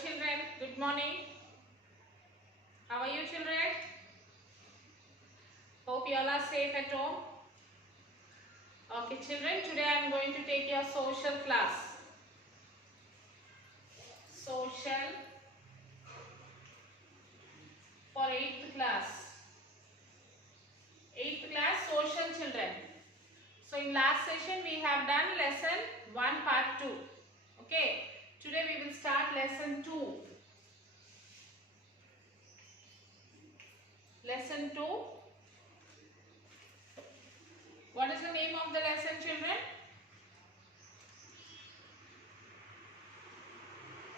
children, good morning. How are you children? Hope you all are safe at home. Okay children, today I am going to take your social class. Social for 8th class. 8th class social children. So in last session we have done lesson 1 part 2. Okay. Today we will start lesson 2. Lesson 2. What is the name of the lesson children?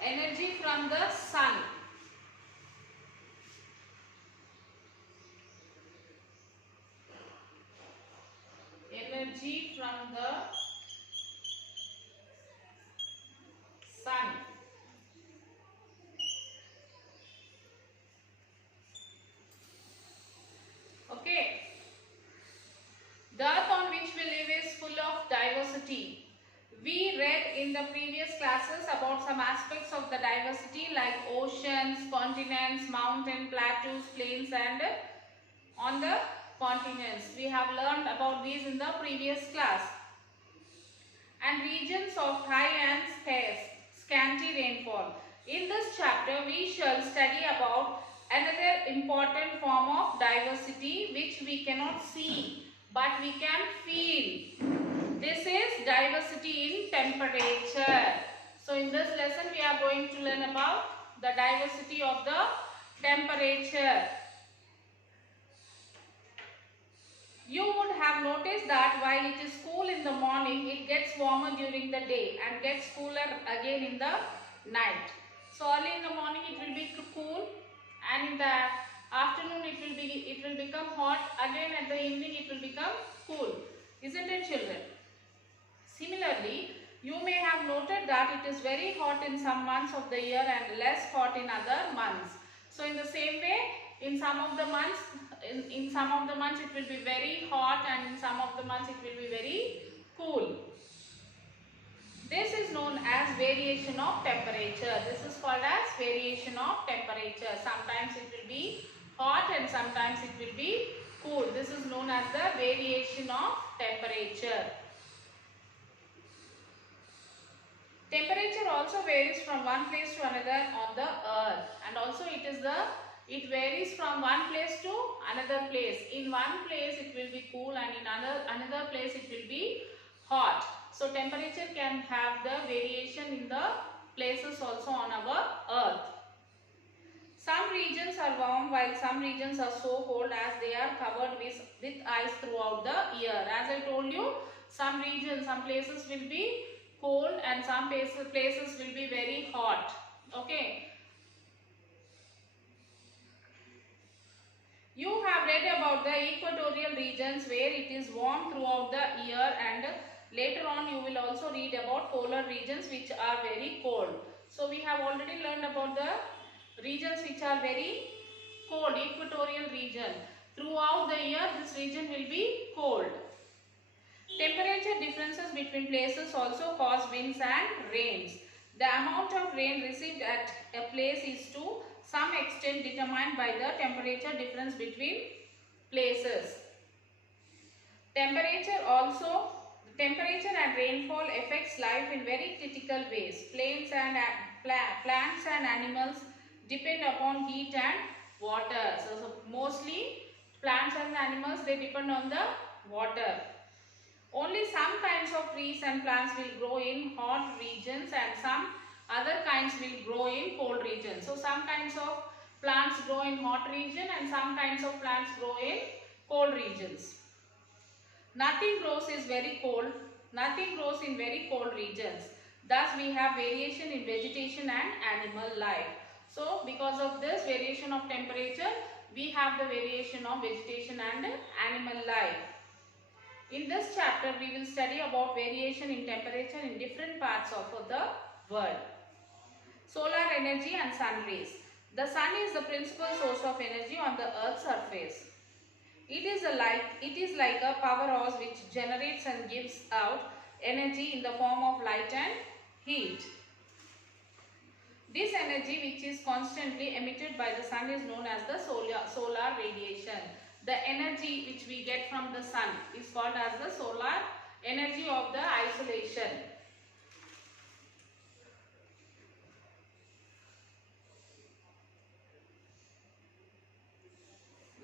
Energy from the sun. Energy from the sun. Okay. The earth on which we live is full of diversity. We read in the previous classes about some aspects of the diversity like oceans, continents, mountain, plateaus, plains and on the continents. We have learned about these in the previous class. And regions of high and scanty rainfall. In this chapter we shall study about another important form of diversity which we cannot see but we can feel. This is diversity in temperature. So in this lesson we are going to learn about the diversity of the temperature. You would have noticed that while it is cool in the morning, it gets warmer during the day and gets cooler again in the night. So early in the morning it will be cool and in the afternoon it will become hot. Again at the evening it will become cool. Isn't it children? Similarly, you may have noted that it is very hot in some months of the year and less hot in other months. So in the same way, in some of the months it will be very hot and in some of the months it will be very cool. This is known as variation of temperature. This is called as variation of temperature. Sometimes it will be hot and sometimes it will be cool. This is known as the variation of temperature. Temperature also varies from one place to another on the earth, and also it varies from one place to another place. In one place it will be cool and in another place it will be hot. So temperature can have the variation in the places also on our earth. Some regions are warm while some regions are so cold as they are covered with ice throughout the year. As I told you, some places will be cold and some places will be very hot. Okay. You have read about the equatorial regions where it is warm throughout the year, and later on you will also read about polar regions which are very cold. So we have already learned about the regions which are very cold, equatorial region. Throughout the year this region will be cold. Temperature differences between places also cause winds and rains. The amount of rain received at a place is to some extent determined by the temperature difference between places. Temperature and rainfall affects life in very critical ways. Plants and animals depend upon heat and water. So mostly plants and animals, they depend on the water. Only some kinds of trees and plants will grow in hot regions and some other kinds will grow in cold regions. So some kinds of plants grow in hot region and some kinds of plants grow in cold regions. Nothing grows in very cold regions. Thus we have variation in vegetation and animal life. So because of this variation of temperature, we have the variation of vegetation and animal life. In this chapter, we will study about variation in temperature in different parts of the world. Solar energy and sun rays. The sun is the principal source of energy on the earth's surface. It is like a powerhouse which generates and gives out energy in the form of light and heat. This energy which is constantly emitted by the sun is known as the solar radiation. The energy which we get from the sun is called as the solar energy of the isolation.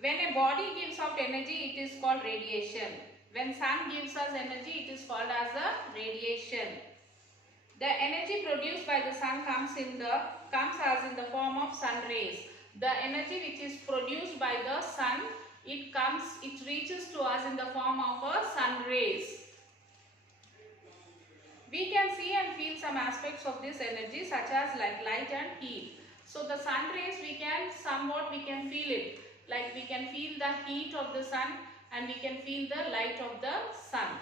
When a body gives out energy, it is called radiation. When sun gives us energy, it is called as a radiation. The energy produced by the sun comes as in the form of sun rays. The energy which is produced by the sun, it reaches to us in the form of a sun rays. We can see and feel some aspects of this energy such as like light and heat. So the sun rays we can feel it. Like we can feel the heat of the sun and we can feel the light of the sun.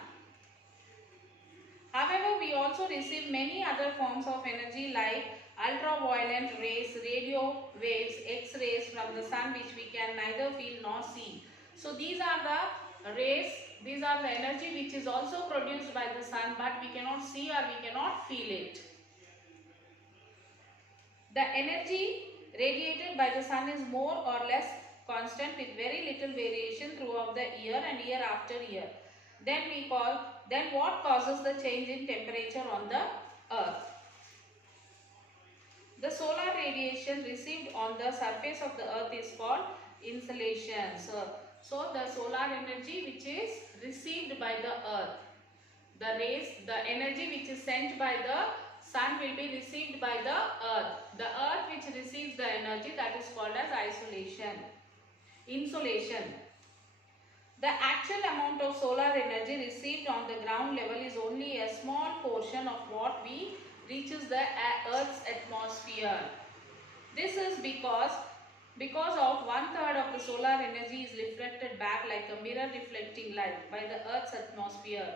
However, we also receive many other forms of energy like ultraviolet rays, radio waves, X-rays from the sun which we can neither feel nor see. So these are the rays, these are the energy which is also produced by the sun but we cannot see or we cannot feel it. The energy radiated by the sun is more or less constant with very little variation throughout the year and year after year. Then what causes the change in temperature on the earth? The solar radiation received on the surface of the earth is called insolation. So the solar energy which is received by the earth, the energy which is sent by the sun will be received by the earth. The earth which receives the energy, that is called as insolation. The actual amount of solar energy received on the ground level is only a small portion of what reaches the Earth's atmosphere. This is because of 1/3 of the solar energy is reflected back like a mirror reflecting light by the Earth's atmosphere.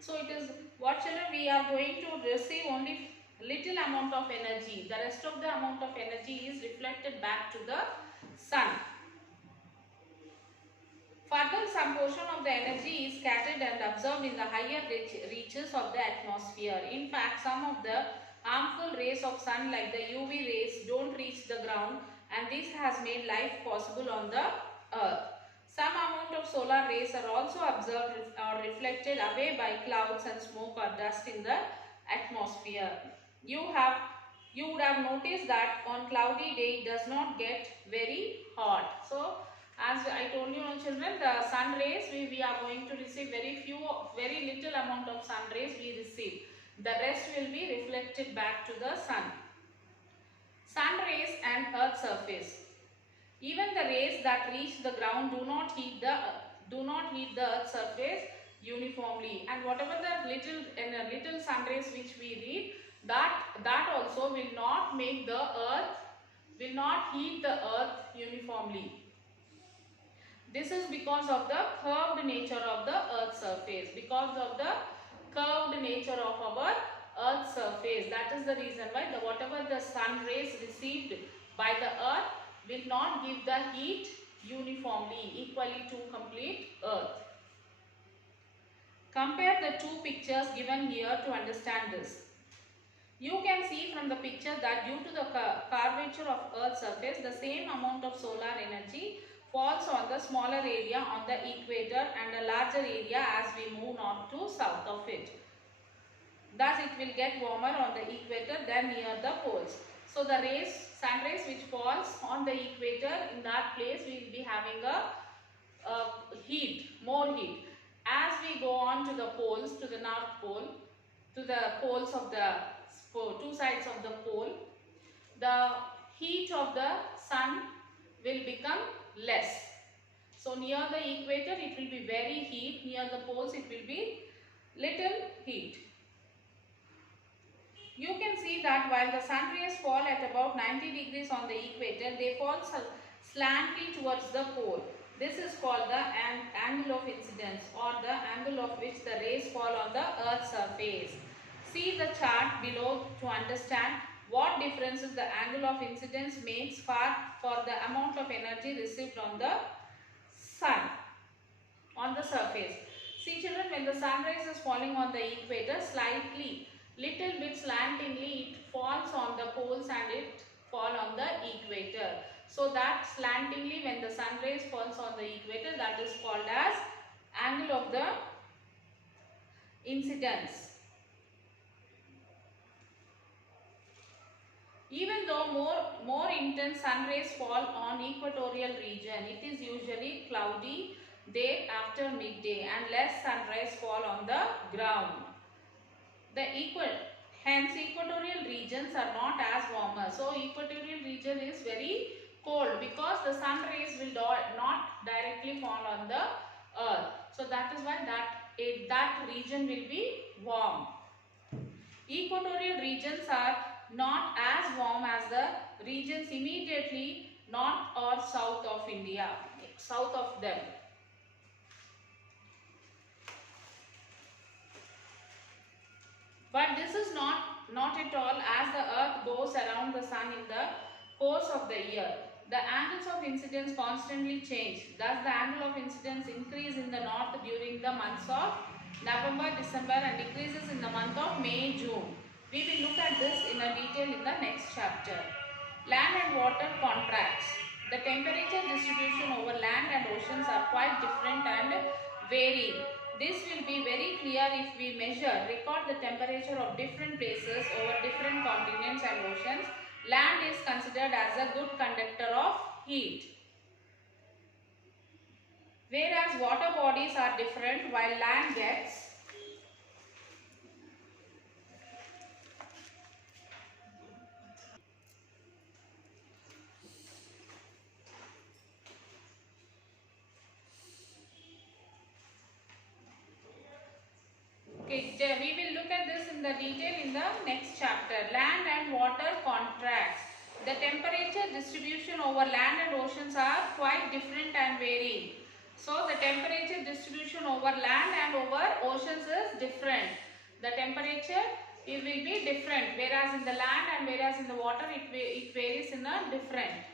So it is what children, we are going to receive only little amount of energy. The rest of the amount of energy is reflected back to the sun. Further, some portion of the energy is scattered and absorbed in the higher reaches of the atmosphere. In fact, some of the harmful rays of sun like the UV rays don't reach the ground and this has made life possible on the earth. Some amount of solar rays are also observed or reflected away by clouds and smoke or dust in the atmosphere. You would have noticed that on cloudy day it does not get very hot. So as I told you, children, the sun rays we are going to receive very little amount of sun rays we receive. The rest will be reflected back to the sun. Sun rays and earth surface. Even the rays that reach the ground do not heat the earth surface uniformly. And whatever the little sun rays which we read, that also will not heat the earth uniformly. This is because of the curved nature of the earth's surface. Because of the curved nature of our earth's surface. That is the reason why whatever the sun rays received by the earth will not give the heat uniformly, equally to complete earth. Compare the two pictures given here to understand this. You can see from the picture that due to the curvature of earth's surface, the same amount of solar energy falls on the smaller area on the equator and a larger area as we move north to south of it. Thus it will get warmer on the equator than near the poles. So the sun rays which falls on the equator, in that place we will be having more heat. As we go on to the poles, to the north pole, to the poles of the two sides of the pole, the heat of the sun will become less. So near the equator it will be very heat, near the poles it will be little heat. You can see that while the sun rays fall at about 90 degrees on the equator, they fall slantingly towards the pole. This is called the angle of incidence, or the angle of which the rays fall on the earth's surface. See the chart below to understand what differences the angle of incidence makes for the amount of energy received on the sun, on the surface. See children, when the sun rays is falling on the equator, slightly Little bit slantingly it falls on the poles and it fall on the equator. So that slantingly when the sun rays falls on the equator, that is called as angle of the incidence. Even though more intense sun rays fall on equatorial region, it is usually cloudy there after midday and less sun rays fall on the ground. Hence equatorial regions are not as warmer. So equatorial region is very cold because the sun rays will not directly fall on the earth. So that is why that region will be warm. Equatorial regions are not as warm as the regions immediately north or south of India, south of them. But this is not at all, as the earth goes around the sun in the course of the year. The angles of incidence constantly change. Thus the angle of incidence increase in the north during the months of November, December and decreases in the month of May, June. We will look at this in a detail in the next chapter. Land and water contracts. The temperature distribution over land and oceans are quite different and varying. This will be very clear if we record the temperature of different places over different continents and oceans. Land is considered as a good conductor of heat, whereas water bodies are different. While land gets we will look at this in the detail in the next chapter. Land and water contracts. The temperature distribution over land and oceans are quite different and varying. So the temperature distribution over land and over oceans is different. The temperature it will be different, whereas in the land and whereas in the water it varies in a different.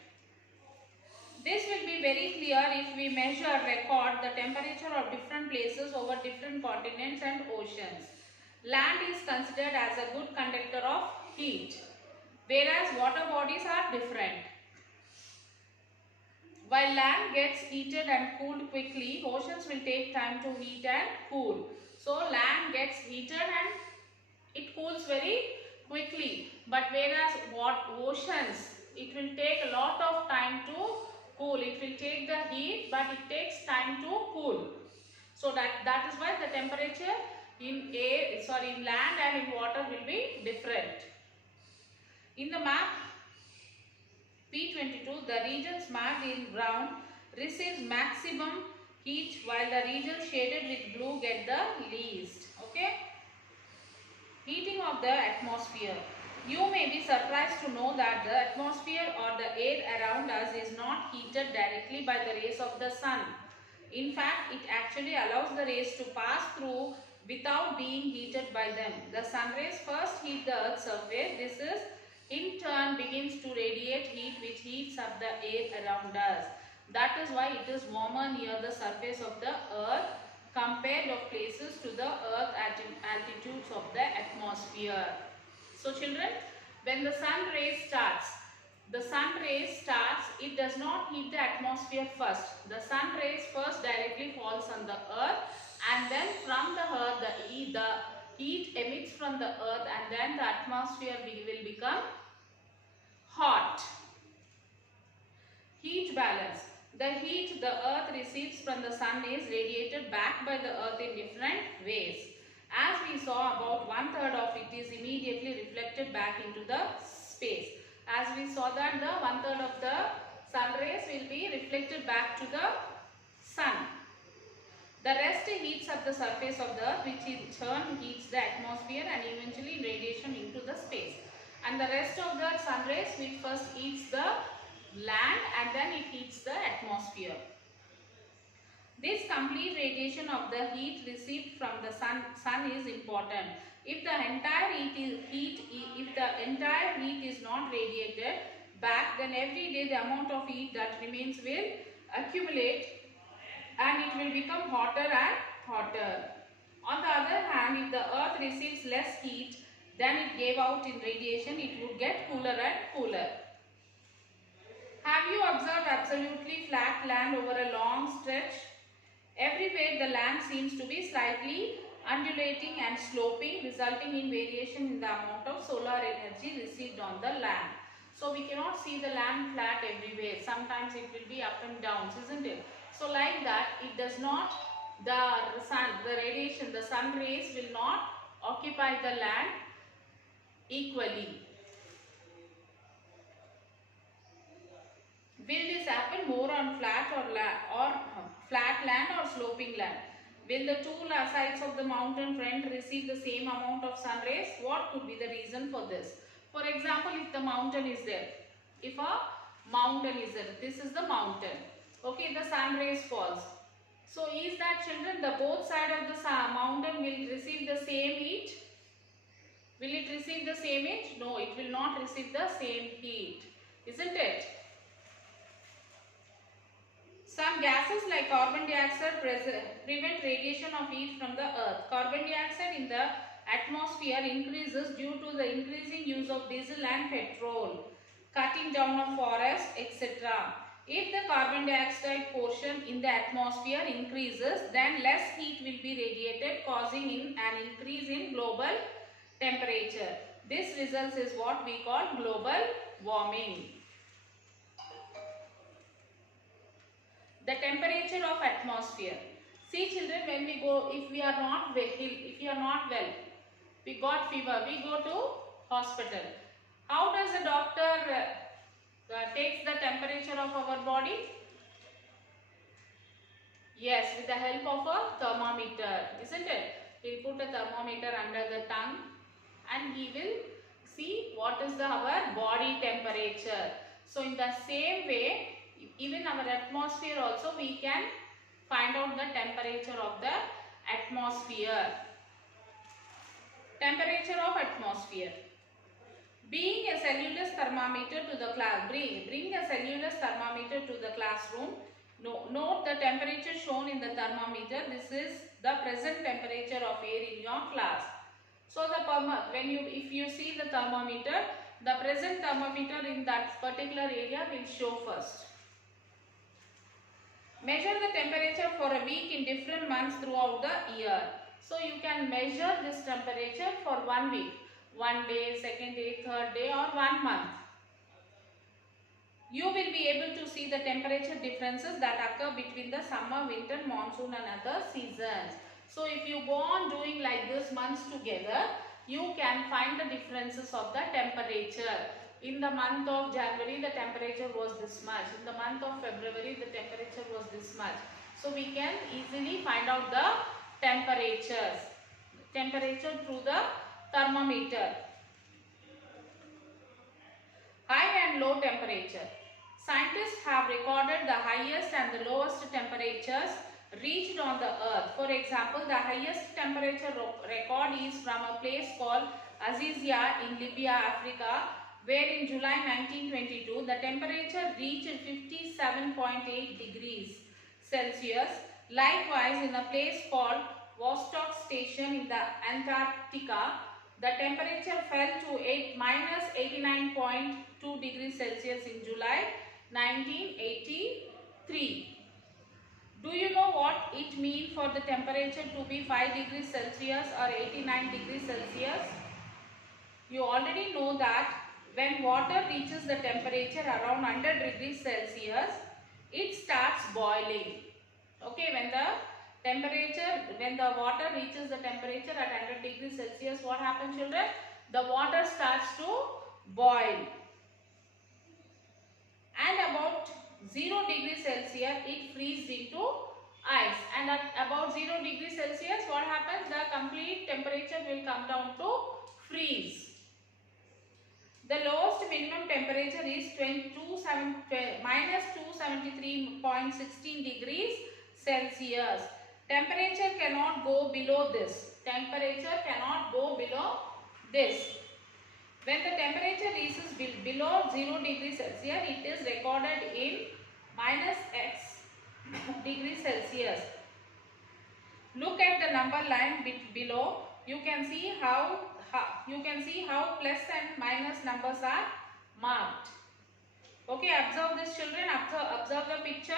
This will be very clear if we record the temperature of different places over different continents and oceans. Land is considered as a good conductor of heat, whereas water bodies are different. While land gets heated and cooled quickly, oceans will take time to heat and cool. So land gets heated and it cools very quickly, but whereas oceans, it will take a lot of time to cool. It will take the heat, but it takes time to cool. So that is why the temperature in land and in water will be different. In the map P22, the regions marked in brown receives maximum heat, while the regions shaded with blue get the least. Okay. Heating of the atmosphere. You may be surprised to know that the atmosphere or the air around us is not heated directly by the rays of the sun. In fact, it actually allows the rays to pass through without being heated by them. The sun rays first heat the earth's surface. This is in turn begins to radiate heat, which heats up the air around us. That is why it is warmer near the surface of the earth compared of places to the earth altitudes of the atmosphere. So children, when the sun rays starts, it does not heat the atmosphere first. The sun rays first directly falls on the earth, and then from the earth the heat emits from the earth, and then the atmosphere will become hot. Heat balance. The heat the earth receives from the sun is radiated back by the earth in different ways. As we saw, about 1/3 of it is immediately reflected back into the space. As we saw that the 1/3 of the sun rays will be reflected back to the sun. The rest heats up the surface of the earth, which in turn heats the atmosphere and eventually radiation into the space. And the rest of the sun rays will first heats the land and then it heats the atmosphere. This complete radiation of the heat received from the sun is important. If the entire heat is not radiated back, then every day the amount of heat that remains will accumulate and it will become hotter and hotter. On the other hand, if the earth receives less heat, then it gave out in radiation, it would get cooler and cooler. Have you observed absolutely flat land over a long stretch? Everywhere the land seems to be slightly undulating and sloping, resulting in variation in the amount of solar energy received on the land. So we cannot see the land flat everywhere. Sometimes it will be up and down, isn't it? So like that, it does not, the radiation, the sun rays will not occupy the land equally. Will this happen more on flat flat land or sloping land? Will the two sides of the mountain front receive the same amount of sun rays? What could be the reason for this? For example, if the mountain is there, if a mountain is there, this is the mountain. Okay, the sun rays falls. So is that, children, the both side of the mountain will receive the same heat? Will it receive the same heat? No, it will not receive the same heat, isn't it? Some gases like carbon dioxide prevent radiation of heat from the earth. Carbon dioxide in the atmosphere increases due to the increasing use of diesel and petrol, cutting down of forests, etc. If the carbon dioxide portion in the atmosphere increases, then less heat will be radiated, causing an increase in global temperature. This results is what we call global warming. The temperature of atmosphere. See, children, when we go, if we are not well, we got fever, we go to hospital. How does the doctor takes the temperature of our body? Yes, with the help of a thermometer, isn't it? He will put a thermometer under the tongue and he will see what is our body temperature. So in the same way, even our atmosphere also we can find out the temperature of the atmosphere. Temperature of atmosphere. Bring a cellulose thermometer to the class. Bring a cellulose thermometer to the classroom. Note the temperature shown in the thermometer. This is the present temperature of air in your class. So if you see the thermometer, the present thermometer in that particular area will show first. Measure the temperature for a week in different months throughout the year. So you can measure this temperature for 1 week. 1 day, 2nd day, 3rd day or 1 month. You will be able to see the temperature differences that occur between the summer, winter, monsoon and other seasons. So if you go on doing like this months together, you can find the differences of the temperature. In the month of January, the temperature was this much. In the month of February, the temperature was this much. So we can easily find out the temperature through the thermometer. High and low temperature. Scientists have recorded the highest and the lowest temperatures reached on the earth. For example, the highest temperature record is from a place called Azizia in Libya, Africa, where in July 1922 the temperature reached 57.8 degrees Celsius. Likewise, in a place called Vostok Station in the Antarctica, the temperature fell to minus 89.2 degrees Celsius in July 1983. Do you know what it means for the temperature to be 5 degrees Celsius or 89 degrees Celsius? You already know that when water reaches the temperature around 100 degrees Celsius, it starts boiling. Okay, when the water reaches the temperature at 100 degrees Celsius, what happens, children? The water starts to boil. And about 0 degrees Celsius, it freezes into ice. And at about 0 degrees Celsius, what happens? The complete temperature will come down to freeze. The lowest minimum temperature is minus 273.16 degrees Celsius. Temperature cannot go below this. Temperature cannot go below this. When the temperature reaches below 0 degrees Celsius, it is recorded in minus X degrees Celsius. Look at the number line below. you can see how plus and minus numbers are marked. Okay, observe this children, observe the picture.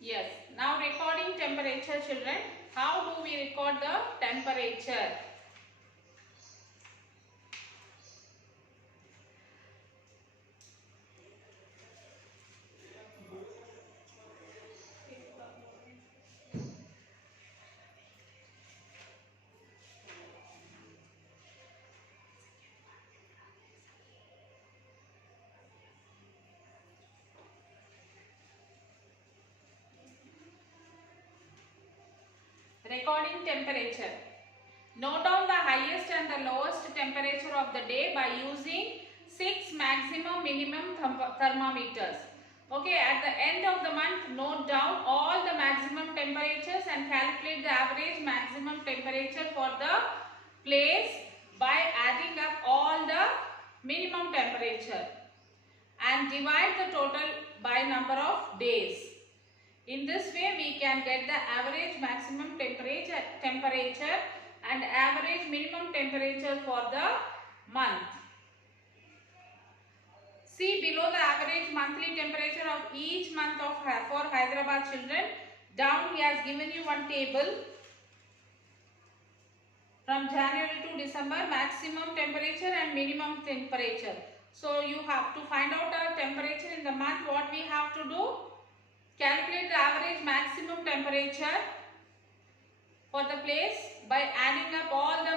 Yes, now recording temperature children. How do we record the temperature? Recording temperature. Note down the highest and the lowest temperature of the day by using 6 maximum minimum thermometers. Okay, at the end of the month, note down all the maximum temperatures and calculate the average maximum temperature for the place by adding up all the minimum temperature and divide the total by number of days. In this way, we can get the average maximum temperature and average minimum temperature for the month. See below the average monthly temperature of each month for Hyderabad children. Down he has given you one table from January to December, maximum temperature and minimum temperature. So you have to find out the temperature in the month. What we have to do? Calculate the average maximum temperature for the place by adding up all the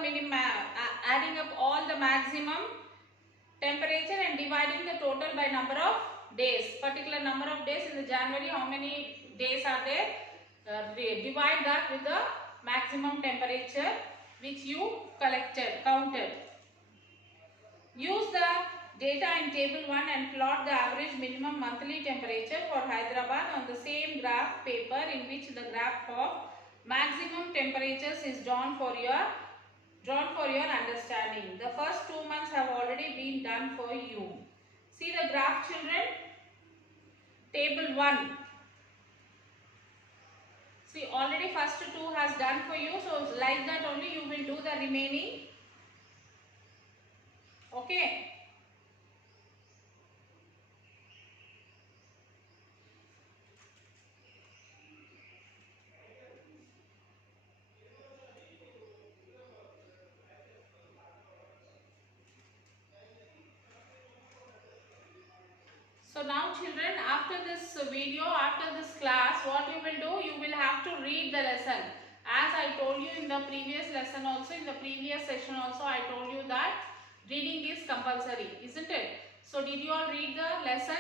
maximum temperature and dividing the total by number of days. Particular number of days in the January, how many days are there? Divide that with the maximum temperature which you counted. Use the data in table 1 and plot the average minimum monthly temperature for Hyderabad on the same graph paper in which the graph of maximum temperatures is drawn for your understanding. The first 2 months have already been done for you. See the graph children. Table 1. See already first 2 has done for you. So like that only you will do the remaining. Okay. So now children, after this video, after this class, what you will do? You will have to read the lesson. As I told you in the previous lesson also, in the previous session also, I told you that reading is compulsory, isn't it? So did you all read the lesson?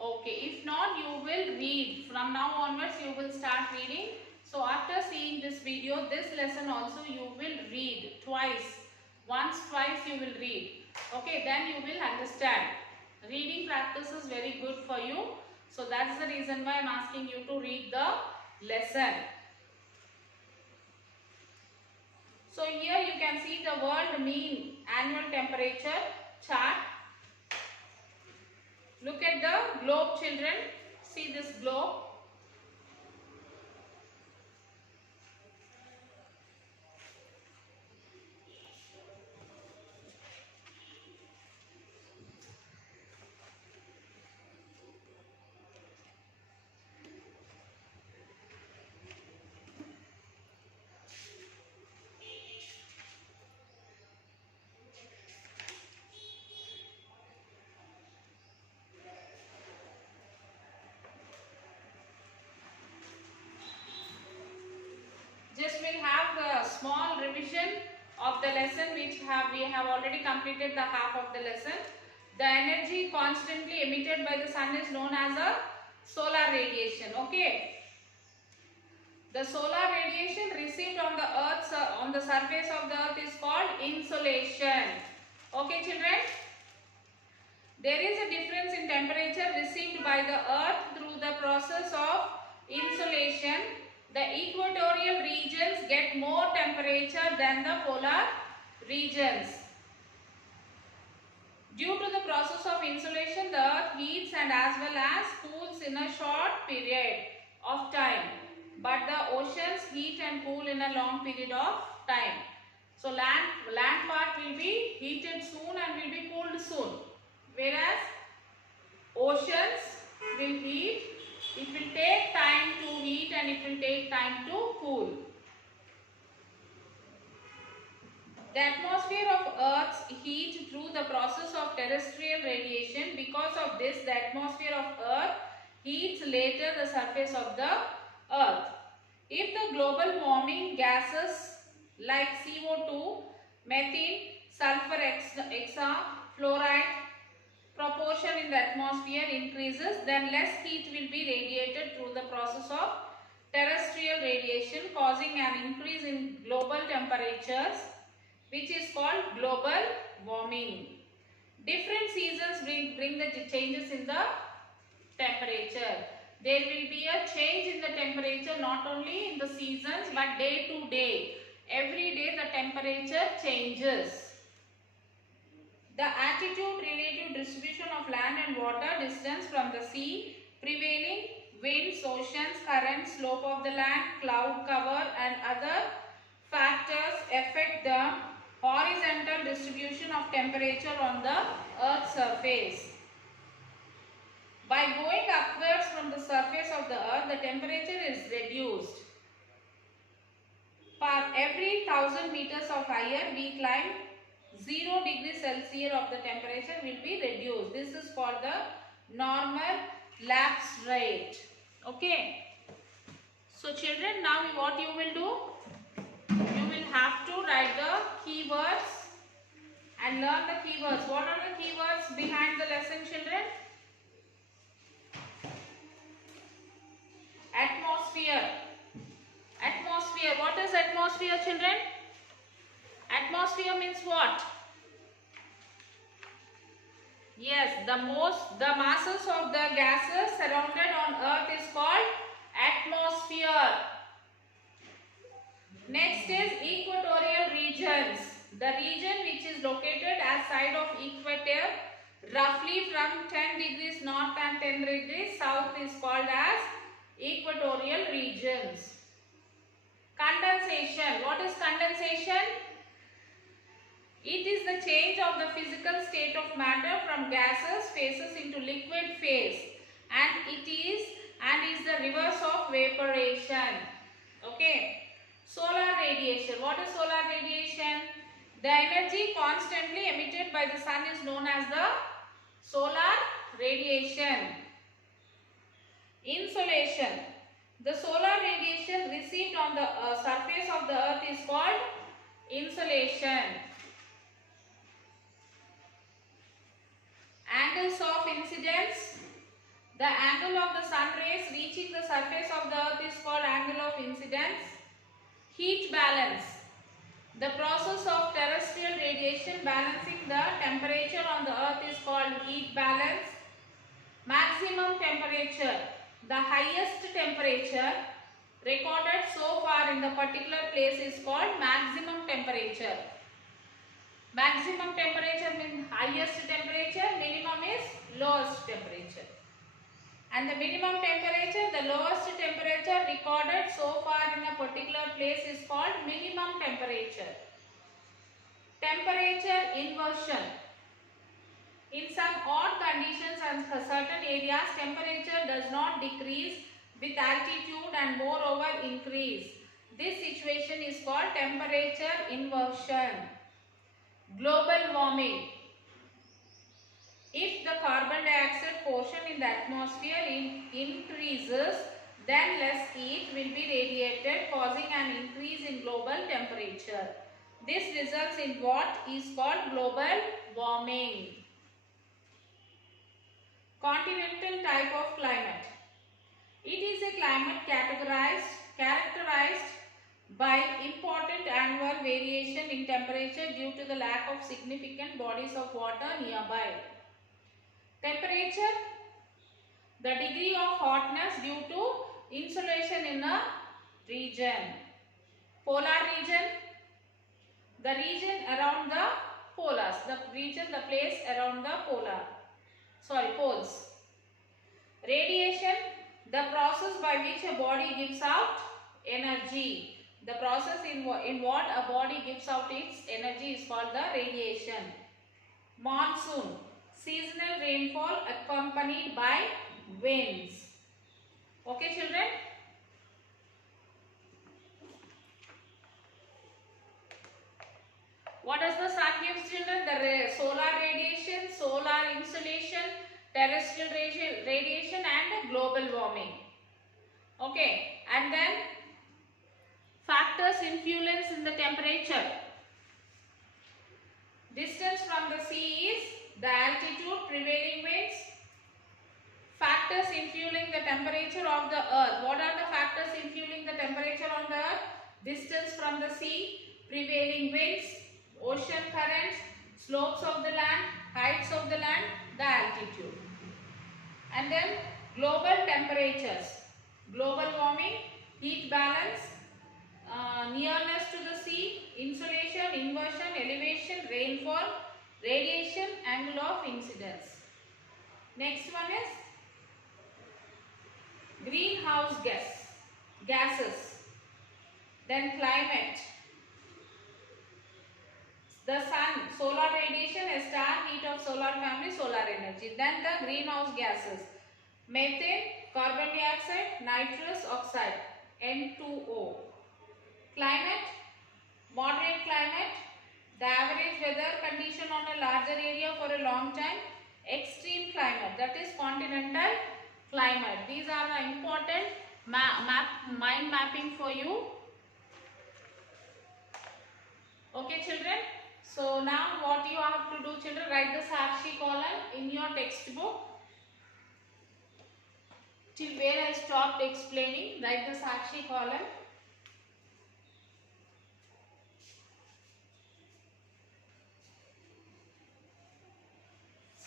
Okay, if not, you will read. From now onwards, you will start reading. So after seeing this video, this lesson also you will read twice. Once, twice you will read. Okay, then you will understand. Reading practice is very good for you. So that's the reason why I'm asking you to read the lesson. So here you can see the world mean annual temperature chart. Look at the globe children. See this globe. Just we'll have a small revision of the lesson which we have already completed the half of the lesson. The energy constantly emitted by the sun is known as a solar radiation. Okay. The solar radiation received on the surface of the earth is called insolation. Okay, children. There is a difference in temperature received by the earth through the process of insolation. The equatorial regions get more temperature than the polar regions. Due to the process of insolation, the earth heats and as well as cools in a short period of time. But the oceans heat and cool in a long period of time. So land part will be heated soon and will be cooled soon. Whereas oceans will heat, it will take time to heat and it will take time to cool. The atmosphere of Earth's heat through the process of terrestrial radiation. Because of this, the atmosphere of Earth heats later the surface of the Earth. If the global warming gases like CO2, methane, sulfur hexafluoride proportion in the atmosphere increases, then less heat will be radiated through the process of terrestrial radiation, causing an increase in global temperatures, which is called global warming. Different seasons bring the changes in the temperature. There will be a change in the temperature not only in the seasons but day to day. Every day the temperature changes. The attitude, relative distribution of land and water, distance from the sea, prevailing winds, oceans, currents, slope of the land, cloud cover and other factors affect the horizontal distribution of temperature on the Earth's surface. By going upwards from the surface of the Earth, the temperature is reduced. For every 1000 meters of higher we climb, 0 degrees Celsius of the temperature will be reduced. This is called the normal lapse rate. Okay. So children, now what you will do? You will have to write the keywords and learn the keywords. What are the keywords behind the lesson, children? Atmosphere. Atmosphere. What is atmosphere, children? Atmosphere means what? Yes, the masses of the gases surrounded on Earth is called atmosphere. Next is equatorial regions. The region which is located as side of equator, roughly from 10 degrees north and 10 degrees south, is called as equatorial regions. Condensation. What is condensation? It is the change of the physical state of matter from gaseous phases into liquid phase, and it is the reverse of vaporation. Okay. Solar radiation. What is solar radiation? The energy constantly emitted by the sun is known as the solar radiation. Insolation. The solar radiation received on the surface of the earth is called insolation. Angles of incidence. The angle of the sun rays reaching the surface of the earth is called angle of incidence. Heat balance. The process of terrestrial radiation balancing the temperature on the earth is called heat balance. Maximum temperature. The highest temperature recorded so far in the particular place is called maximum temperature. Maximum temperature means highest temperature, minimum is lowest temperature. And the minimum temperature, the lowest temperature recorded so far in a particular place is called minimum temperature. Temperature inversion. In some odd conditions and certain areas, temperature does not decrease with altitude and moreover increase. This situation is called temperature inversion. Global warming. If the carbon dioxide portion in the atmosphere increases, then less heat will be radiated, causing an increase in global temperature. This results in what is called global warming. Continental type of climate. It is a climate characterized by important annual variation in temperature due to the lack of significant bodies of water nearby. Temperature, the degree of hotness due to insolation in a region. Polar region, the region around the polars, the place around the poles. Radiation, the process by which a body gives out energy. The process in what a body gives out its energy is called the radiation. Monsoon, seasonal rainfall accompanied by winds. Okay, children? What does the sun give, children? The solar radiation, solar insolation, terrestrial radiation and global warming. Okay, and then factors influence in the temperature. Distance from the sea is the altitude, prevailing winds. Factors influencing the temperature of the earth. What are the factors influencing the temperature on the earth? Distance from the sea, prevailing winds, ocean currents, slopes of the land, heights of the land, the altitude. And then global temperatures, global warming, heat balance, nearness to the sea, insolation, inversion, elevation, rainfall, radiation, angle of incidence. Next one is greenhouse gases, then climate, the sun, solar radiation, a star, heat of solar family, solar energy. Then the greenhouse gases, methane, carbon dioxide, nitrous oxide, N2O. Climate, moderate climate, the average weather condition on a larger area for a long time. Extreme climate, that is continental climate. These are the important mind mapping for you. Okay, children. So now what you have to do, children, write the Sakshi column in your textbook. Till where I stopped explaining, write the Sakshi column.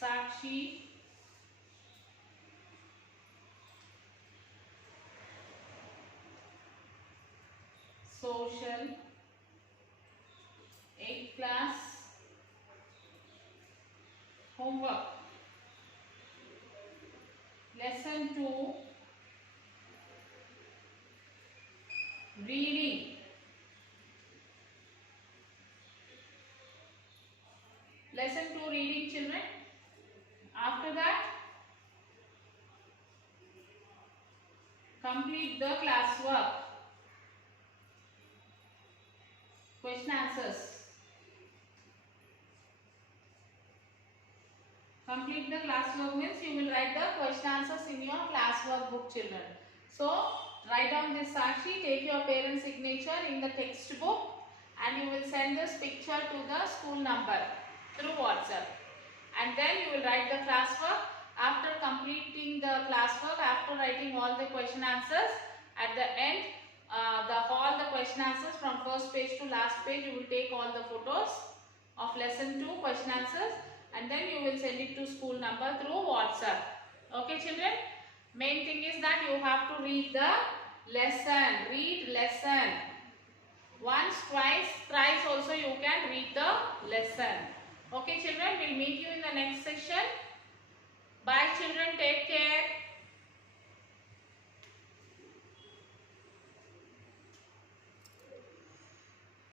Sakshi, social, 8th class, homework, lesson 2, reading. Lesson 2 reading, children. After that, complete the classwork. Question answers. Complete the classwork means you will write the question answers in your classwork book, children. So, write down this Sakshi, take your parent signature in the textbook and you will send this picture to the school number through WhatsApp. And then you will write the classwork. After completing the classwork, after writing all the question answers, at the end, all the question answers from first page to last page, you will take all the photos of lesson 2 question answers and then you will send it to school number through WhatsApp. Okay, children? Main thing is that you have to read the lesson. Read lesson. Once, twice, thrice also you can read the lesson. Okay, children? We'll meet you in the next session. Bye, children. Take care.